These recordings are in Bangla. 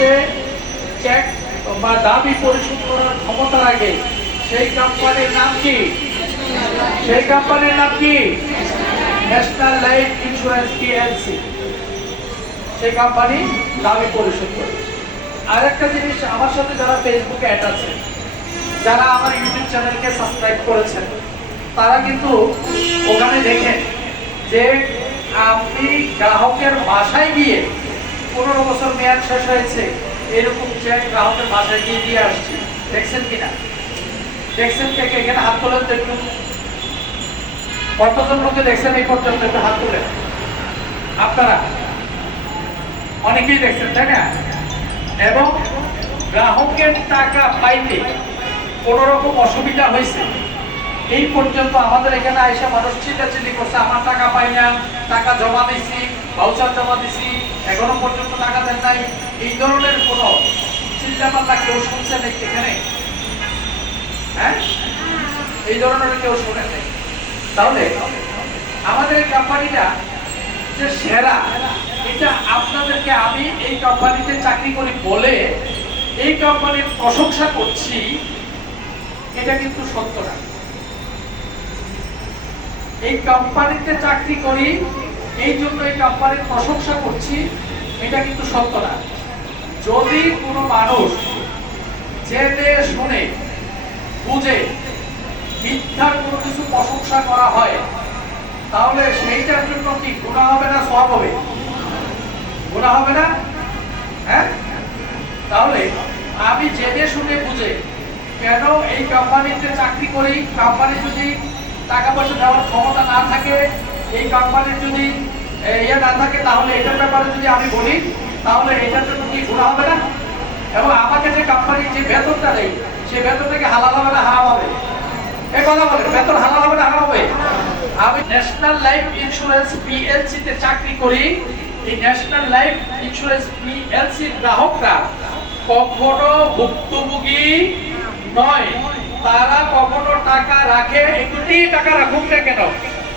মাসে চেক বা দাবি পরিশোধ করার ক্ষমতা রাখে সেই কোম্পানির নাম কি? সেই কোম্পানির নাম কি? National life insurance PLC. সেই কোম্পানি দাবি পরিশোধ করে। আরেকটা জিনিস, আমার সাথে যারা ফেসবুকে অ্যাড আছে, যারা আমার ইউটিউব চ্যানেলকে সাবস্ক্রাইব করেছেন, তারা কিন্তু ওখানে দেখেন যে আমি গ্রাহকের বাসায় গিয়ে 15 বছর মেয়াদ শেষ হয়েছে এরকম চেক গ্রাহকের বাসায় গিয়ে দিয়ে আসছি। দেখছেন কিনা? দেখছেন কে কে? এখানে হাত তোলেন তো একটু। কতজন লোকে দেখছেন এই পর্যন্ত? একটু হাত তোলেন। আপনারা অনেকেই দেখছেন, তাই না? এবং গ্রাহকের টাকা পাইতে কোনো রকম অসুবিধা হয়েছে এই পর্যন্ত আমাদের এখানে আইসা মানুষ চিল্লাচিল্লি করছে, আমার টাকা পাই না, টাকা জমা দিছি, ভাউচার জমা দিছি, এখনো পর্যন্ত টাকা দেন নাই, এই ধরনের কোনো চিল্লাপাল্লা কেউ শুনছে নাকি এখানে? হ্যাঁ, এই ধরনের কেউ শুনে নাই। তাহলে আমাদের এই কোম্পানিটা যে সেরা, এটা আপনাদেরকে আমি এই কোম্পানিতে চাকরি করি বলে এই কোম্পানির প্রশংসা করছি, এটা কিন্তু সত্য না। এই কোম্পানিতে চাকরি করি এই জন্য এই কোম্পানির প্রশংসা করছি, এটা কিন্তু সত্য না। যদি কোনো মানুষ জেনে শুনে বুঝে মিথ্যা কোনো কিছু প্রশংসা করা হয়, তাহলে সেইটার জন্য কি গুনাহ হবে না সওয়াব হবে? গুনাহ হবে না? হ্যাঁ, তাহলে আমি জেনে শুনে বুঝে কেন এই কোম্পানিতে চাকরি করি, কোম্পানি যদি টাকা পয়সা দেওয়ার ক্ষমতা না থাকে, এই কোম্পানির যদি ইয়ে না থাকে, তাহলে এটার ব্যাপারে যদি আমি বলি, তাহলে এটার জন্য কি গুনাহ হবে না? এবং আমাকে যে কোম্পানি যে বেতনটা দেয়, সেই বেতনটাকে হালাল হবে না হারাম হবে? এই কথা বলেন, বেতন হালাল হবে না হারাম হবে? আমি ন্যাশনাল লাইফ ইন্স্যুরেন্স পিএলসি তে চাকরি করি। এই ন্যাশনাল লাইফ ইন্স্যুরেন্স পিএলসি গ্রাহকরা কখনো ভুক্তভোগী নয়। তারা কখনো টাকা রাখে, একটি টাকা রাখুক না কেন,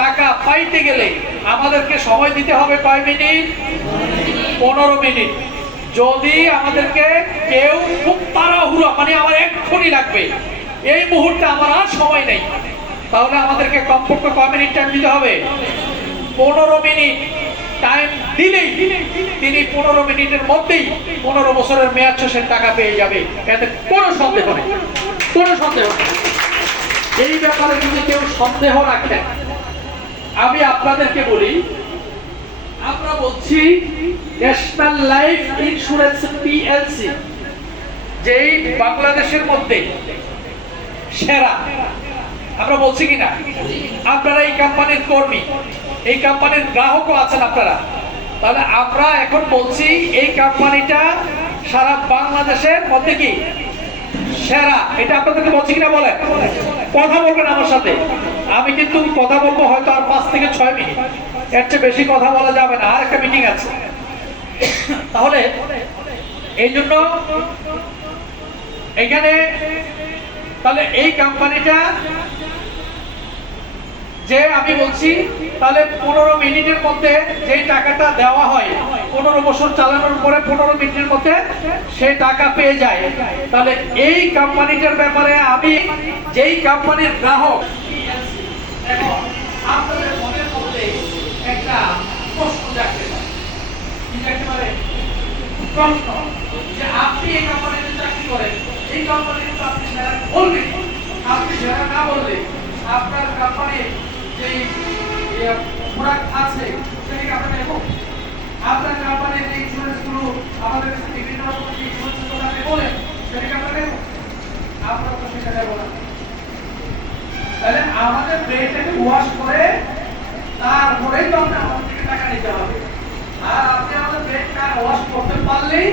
টাকা পাইতে গেলে আমাদেরকে সময় দিতে হবে কয় মিনিট? 15 মিনিট। যদি আমাদেরকে কেউ খুব তাড়াহুড়ো, মানে আমার এক্ষুনি লাগবে, এই মুহূর্তে আমার আর সময় নেই, তাহলে আমাদেরকে কমপক্ষে কয় মিনিট টাইম দিতে হবে? 15 মিনিট টাইম দিলেই তিনি 15 মিনিটের মধ্যেই 15 বছরের মেয়াদ শেষের টাকা পেয়ে যাবে, এতে কোনো সন্দেহ নেই, কোনো সন্দেহ নেই। এই ব্যাপারে যদি কেউ সন্দেহ রাখেন, আমি আপনাদেরকে বলি, আমরা বলছি ন্যাশনাল লাইফ ইন্স্যুরেন্স পিএলসি যেই বাংলাদেশের মধ্যে সেরা, আমরা বলছি কিনা? আপনারা এই কোম্পানির কর্মী, এই কোম্পানির গ্রাহকও আছেন আপনারা, তাহলে আমরা এখন বলছি এই কোম্পানিটা সারা বাংলাদেশের মধ্যে কি সেরা, এটা আপনাদেরকে বলছি কিনা বলেন? কথা বলবেন আমার সাথে। আমি কিন্তু কথা বলবো হয়তো আর 5 থেকে 6 মিনিট, এর চেয়ে বেশি কথা বলা যাবে না, আর একটা মিটিং আছে। তাহলে এই জন্য এখানে, তাহলে এই কোম্পানিটা যে আমি বলছি, তাহলে 15 মিনিটের মধ্যে যে টাকাটা দেওয়া হয়, 15 বছর চালানোর পরে 15 মিনিটের মধ্যে সে টাকা পেয়ে যায়। তাহলে এই কোম্পানিটার ব্যাপারে আমি যেই কোম্পানির গ্রাহক, এখন আপনাদের মনের মধ্যে একটা প্রশ্ন জাগতে পারে, কি জাগতে পারে? প্রশ্ন যে আপনি এই কোম্পানিতে চাকরি করেন, এই কোম্পানিতে তো আপনি সেরা বলবেন, আপনি সেরা না বললে আপনার কোম্পানির যে প্রোডাক্ট আছে সেটাকে আমরা নেব। আপনার কোম্পানির যে ইন্স্যুরেন্সগুলো আমাদের কাছে বিভিন্ন রকম যে ইন্স্যুরেন্সের কথা আপনি বলেন, সেটাকে আমরা নেব? আমরা তো সেটা নেব না। তাহলে আমাদের ব্রেনটাকে ওয়াশ করে তারপরেই তো আমরা আমাদের থেকে টাকা নিতে হবে। আর আপনি আমাদের ব্রেনটা ওয়াশ করতে পারলেই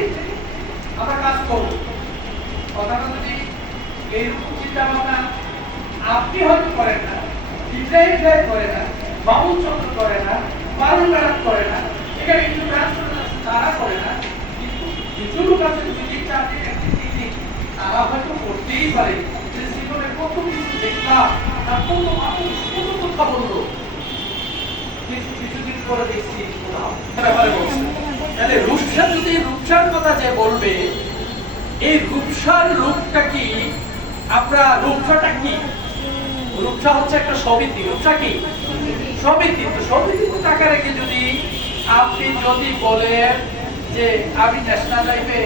আমরা কাজ করব। কথাটা যদি এইরকম চিন্তা ভাবনা আপনি হয়তো করেন না, ইব্রাহিম সাহেব করে না, বাবুল চন্দ্র করে না, পারুল ম্যাডাম করে না, এখানে কিছু তারা করে না, কিন্তু কিছু লোক আছে 2-4 দিন 1 দিন তারা হয়তো করতেই পারে। যে জীবনে কত কিছু দেখলাম, আর কত মানুষ কত কথা বললো, কিন্তু কিছুদিন পরে দেখছি ব্যাপারে বলছে তাহলে রূপসা যদি রূপসার কথা যে বলবে, এই রূপসার রূপটা কি? আমরা রূপসাটা কি? রূপসা হচ্ছে একটা সমিতি। রূপসা কি? সমিতি। তো সমিতি টাকা রেখে যদি আপনি যদি বলেন যে আমি ন্যাশনাল লাইফে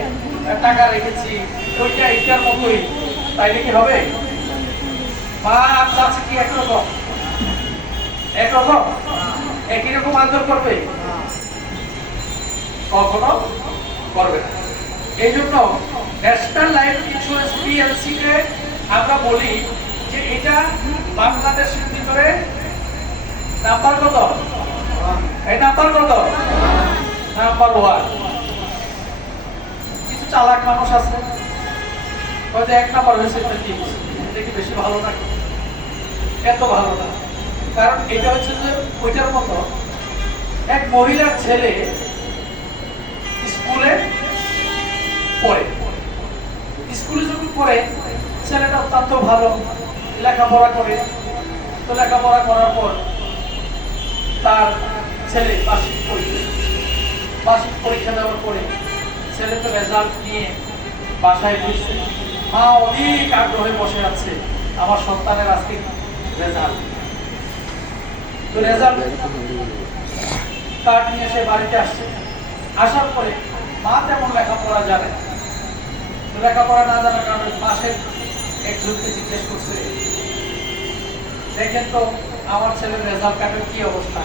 টাকা রেখেছি, ওইটা এটার মতোই, তাইলে কি হবে? মা আর চাচি কি একরকম? একরকম? একই রকম আদর করবে? কখনো করবে না। এই জন্য ন্যাশনাল লাইফ ইন্স্যুরেন্স পিএলসি কে আমরা বলি যে এটা বাংলাদেশের ভিতরে নাম্বার কত? এই নাম্বার কত? নাম্বার 1। কিছু চালাক মানুষ আছে, হয়তো 1 নাম্বার হয়েছে, এটা কি বেশি ভালো না? এত ভালো না। কারণ এটা হচ্ছে যে ওইটার মতো এক মহিলার ছেলে স্কুলে পড়ে। স্কুলে যখন পড়ে, ছেলেটা অত্যন্ত ভালো, লেখাপড়া করে। তো লেখাপড়া করার পর তার ছেলে বার্ষিক পরীক্ষা দেওয়ার পরে ছেলে তো রেজাল্ট নিয়ে বাসায় ফিরছে। মা অনেক আগ্রহে বসে আছে, আমার সন্তানের আজকে রেজাল্ট। তো রেজাল্ট কার্ড নিয়ে সে বাড়িতে আসছে। আসার পরে মা তেমন লেখাপড়া জানে না। লেখাপড়া না জানার কারণে পাশের একজনকে জিজ্ঞেস করছে, দেখেন তো আমার ছেলের রেজাল্ট কার্ডের কি অবস্থা?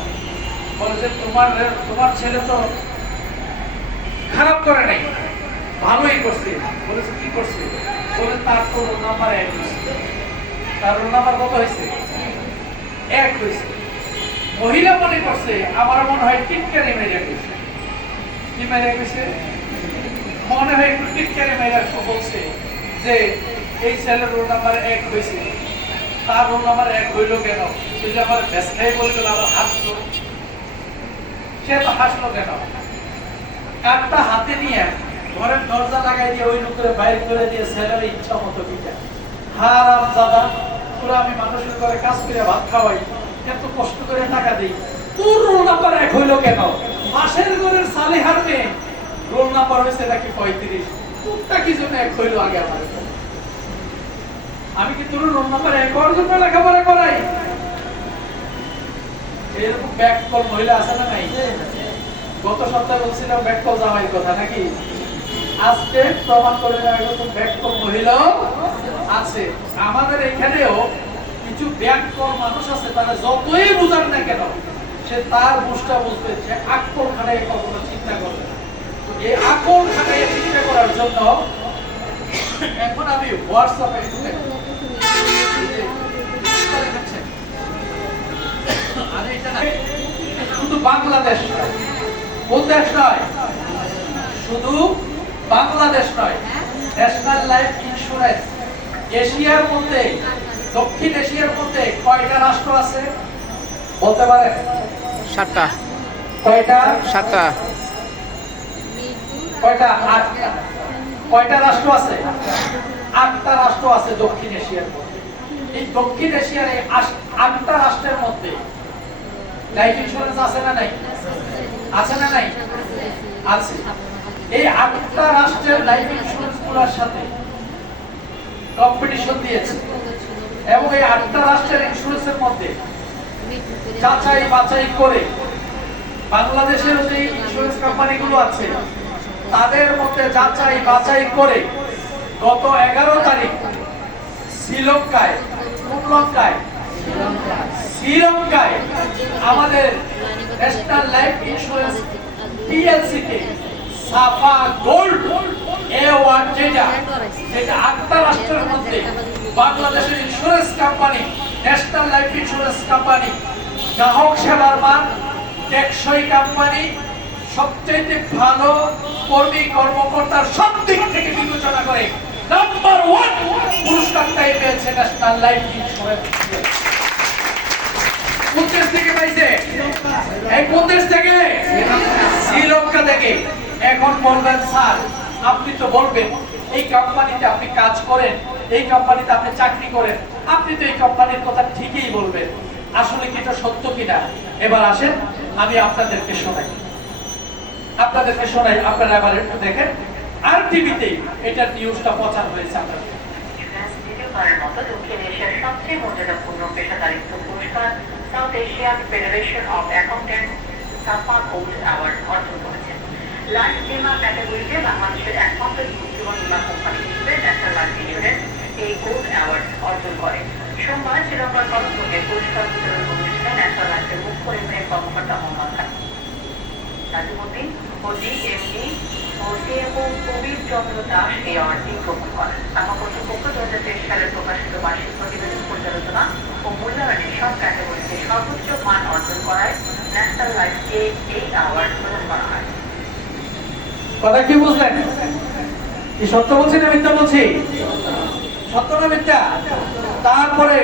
বলে যে তোমার ছেলে তো খারাপ করে নাই, ভালোই করছে। বলেছে কি করছে? বলে তার তো রোল নাম্বার 1 হয়েছে। তার রোল নাম্বার কত হয়েছে? 1 হয়েছে। মহিলা মনে করছে আমার মনে হয় টিটকারি মেরে গেছে। কি মেরে গেছে? মনে হয় একটু টিটকারি মেরে বলছে যে এই ছেলের রোল নাম্বার 1 হয়েছে, তার রোল নাম্বার 1 হইল কেন? সে যে আমার ব্যস্তায় বলল, আবার হাসলো। সে তো হাসলো কেন? কার্ডটা হাতে নিয়ে ঘরের দরজা লাগাই দিয়ে ওই লোকের বাইরে করে দিয়ে ছেলের ইচ্ছা মতো দিতে। হারাম দাদা, তোরা আমি মানুষের ঘরে কাজ করে ভাত খাওয়াই, এত কষ্ট করে টাকা দিই, তোর রোল নাম্বার 1 হইল কেন? মাসের ঘরের সালেহার মেয়ে রোল নাম্বার হয়েছে নাকি 35, তোরটা কি জন্য 1 হইল আগে? আমি কি তোর রোল নাম্বার 1 হওয়ার জন্য লেখাপড়া করাই? এরকম ব্যাককল মহিলা আছে না নাই? গত সপ্তাহে বলছিলাম ব্যাককল জামাই কথা, নাকি? আজকে প্রমাণ করে দেওয়া এরকম ব্যাককল মহিলাও আছে। আমাদের এখানেও কিছু ব্যাককল মানুষ আছে, তারা যতই বুঝান না কেন সে তার বুঝটা বুঝবে, যে আকল খাটাই কখনো চিন্তা করবে না। এই আকল খাটাই চিন্তা করার জন্য এখন আমি হোয়াটসঅ্যাপে শুধু বাংলাদেশ নয়, কোন দেশ নয়, শুধু বাংলাদেশ নয়, ন্যাশনাল লাইফ ইন্স্যুরেন্স এশিয়ার মধ্যে, দক্ষিণ এশিয়ার মধ্যে কয়টা রাষ্ট্র আছে বলতে পারেন? 7টা। কয়টা? 7টা। কয়টা? 8টা। কয়টা রাষ্ট্র আছে? 8টা রাষ্ট্র আছে দক্ষিণ এশিয়ার মধ্যে। এই দক্ষিণ এশিয়ার এই 8টা রাষ্ট্রের মধ্যে লাইফ ইন্স্যুরেন্স আছে না নাই? আছে না নাই? আছে। এই 8টা রাষ্ট্রের লাইফ ইন্স্যুরেন্স গুলোর সাথে কম্পিটিশন দিয়েছে, এবং এই 8টা রাষ্ট্রের ইন্স্যুরেন্সের মধ্যে যাচাই বাছাই করে বাংলাদেশের যে ইন্স্যুরেন্স কোম্পানিগুলো আছে তাদের মধ্যে যাচাই বাছাই করে গত 11 তারিখ শ্রীলঙ্কায় আমাদের ন্যাশনাল লাইফ ইন্স্যুরেন্স পিএলসি কে সাফা গোল্ড A1 যেটা 8টা রাষ্ট্রের মধ্যে বাংলাদেশের insurance company, national life insurance company গ্রাহক সেবার মান, টেকসই কোম্পানি, সবচেয়ে ভালো কর্মী কর্মকর্তার সব দিক থেকে বিবেচনা করে নাম্বার 1 পুরস্কারটাই পেয়েছে ন্যাশনাল লাইফ ইন্স্যুরেন্স। কোন দেশ থেকে পাইছে? এই কোন দেশ থেকে? শ্রীলঙ্কা থেকে। এখন বলবেন স্যার, আপনি তো বলবেন এই কোম্পানিতে আপনি কাজ করেন, এই কোম্পানিতে আপনি চাকরি করেন, আপনি তো এই কোম্পানির কথা ঠিকই বলবেন, আসলে কি এটা সত্য কিনা? এবার আসেন আমি আপনাদেরকে শোনাই। আপনাদেরকে শোনাই, আপনারা আবার একটু দেখেন। আর টিভিতে এটার নিউজটা প্রচার হয়েছে আপনাদের। দ্বিতীয়বারের মতো দক্ষিণ এশিয়ার সবচেয়ে মর্যাদাপূর্ণ পেশাদারিত্ব পুরস্কার south Asian federation of accountant Safa gold award অর্জন করেছেন। লাইফ বীমা ক্যাটাগরিতে বাংলাদেশের একমাত্র জীবন বীমা কোম্পানি হিসেবে ন্যাশনাল লাইফ ইন্স্যুরেন্স এই গোল্ড অ্যাওয়ার্ড অর্জন করে। সোমবার শ্রীলঙ্কার কলম্বোতে পুরস্কার বিতরণ অনুষ্ঠানে ন্যাশনাল লাইফের মুখ্য নির্বাহী কর্মকর্তা মোহাম্মদ নাজিমুদ্দিন ও ডিএমডি ও সিএফও কবির চন্দ্র দাস এই অ্যাওয়ার্ডটি গ্রহণ করেন। আমার কর্তৃপক্ষ 2023 সালে প্রকাশিত বার্ষিক প্রতিবেদন পর্যালোচনা ও মূল্যায়নে সব ক্যাটাগরিতে সর্বোচ্চ মান অর্জন করায় ন্যাশনাল লাইফকে এই অ্যাওয়ার্ড প্রদান করা হয়। কথা কি বুঝলেন? কি সত্য বলছি না মিথ্যা বলছি? সত্য না মিথ্যা? তারপরে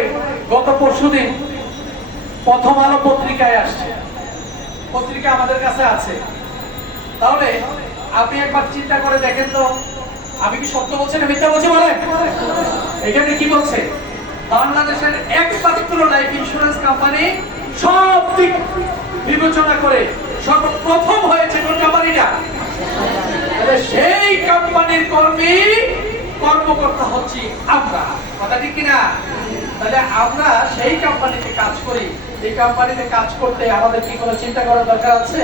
গত পরশুদিন প্রথম আলো পত্রিকায় আসছে, পত্রিকা আমাদের কাছে আছে। তাহলে আপনি একবার চিন্তা করে দেখেন তো, আমি কি সত্য বলছি না মিথ্যা বলছি বলেন? এখানে কি বলছে? বাংলাদেশের একমাত্র লাইফ ইন্স্যুরেন্স কোম্পানি সব দিক বিবেচনা করে সর্বপ্রথম হয়েছে কোন কোম্পানিটা? সেই কোম্পানির কর্মকর্তা হচ্ছি আমরা। কথা ঠিক কিনা? তাহলে আমরা সেই কোম্পানিতে কাজ করি। এই কোম্পানিতে কাজ করতে আমাদের কি কোনো চিন্তা করার দরকার আছে?